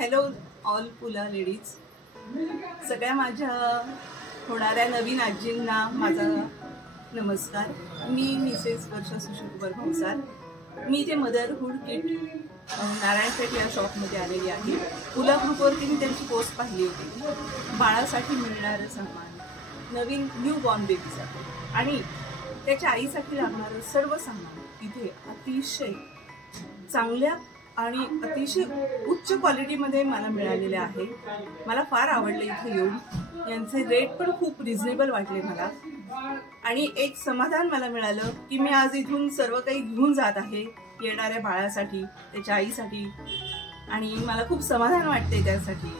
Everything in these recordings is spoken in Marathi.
हॅलो ऑल पुला लेडीज, सगळ्या माझ्या होणाऱ्या नवीन आजींना माझा नमस्कार। मी मिसेस वर्षा सुशील भंसार। मी इथे मदरहूड किट नारायणपेठ या शॉपमध्ये आलेली आहे। पुला ग्रुपवरती मी त्यांची पोस्ट पाहिली होती, बाळासाठी मिळणारं सामान, नवीन न्यू बॉर्न बेबीसाठी आणि त्याच्या आईसाठी लागणारं सर्व सामान इथे अतिशय चांगल्या आणि अतिशय उच्च क्वालिटीमध्ये मला मिळालेले आहे। मला फार आवडले इथे येऊन, यांचे रेट पण खूप रिझनेबल वाटले मला आणि एक समाधान मला मिळालं की मी आज इथून सर्व काही घेऊन जात आहे येणाऱ्या बाळासाठी, त्याच्या आईसाठी, आणि मला खूप समाधान वाटते त्यासाठी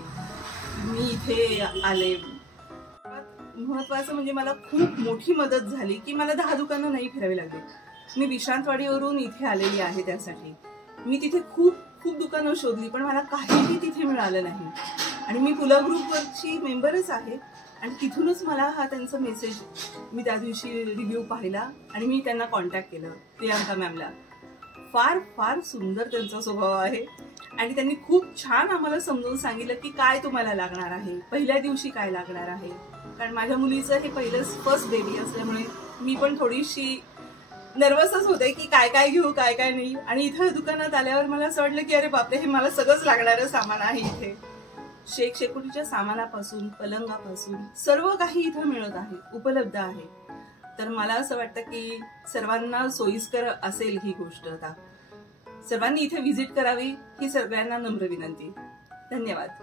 मी इथे आले। महत्त्वाचं म्हणजे मला खूप मोठी मदत झाली की मला 10 दुकानं नाही फिरावी लागली। मी विश्रांतवाडीवरून इथे आलेली आहे त्यासाठी। मी तिथे खूप दुकानं शोधली पण मला काहीही तिथे मिळालं नाही आणि मी पुला ग्रुपवरची मेंबरच आहे आणि तिथूनच मला हा त्यांचा मेसेज, मी त्या दिवशी रिव्ह्यू पाहिला आणि मी त्यांना कॉन्टॅक्ट केलं। प्रियांका मॅमला फार सुंदर त्यांचा स्वभाव आहे आणि त्यांनी खूप छान आम्हाला समजून सांगितलं की काय तुम्हाला लागणार आहे, पहिल्या दिवशी काय लागणार आहे। कारण माझ्या मुलीचं हे फर्स्ट बेबी असल्यामुळे मी पण थोडीशी नर्वसच होते की काय घेऊ काय नाही। आणि इथं दुकानात आल्यावर मला असं वाटलं की अरे बापरे, हे मला सगळंच लागणारं सामान आहे। इथे शेकोटीच्या सामानापासून पलंगापासून सर्व काही इथं मिळत आहे, उपलब्ध आहे। तर मला असं वाटतं की सर्वांना सोयीस्कर असेल ही गोष्ट। आता सर्वांनी इथे व्हिजिट करावी ही सगळ्यांना नम्र विनंती। धन्यवाद।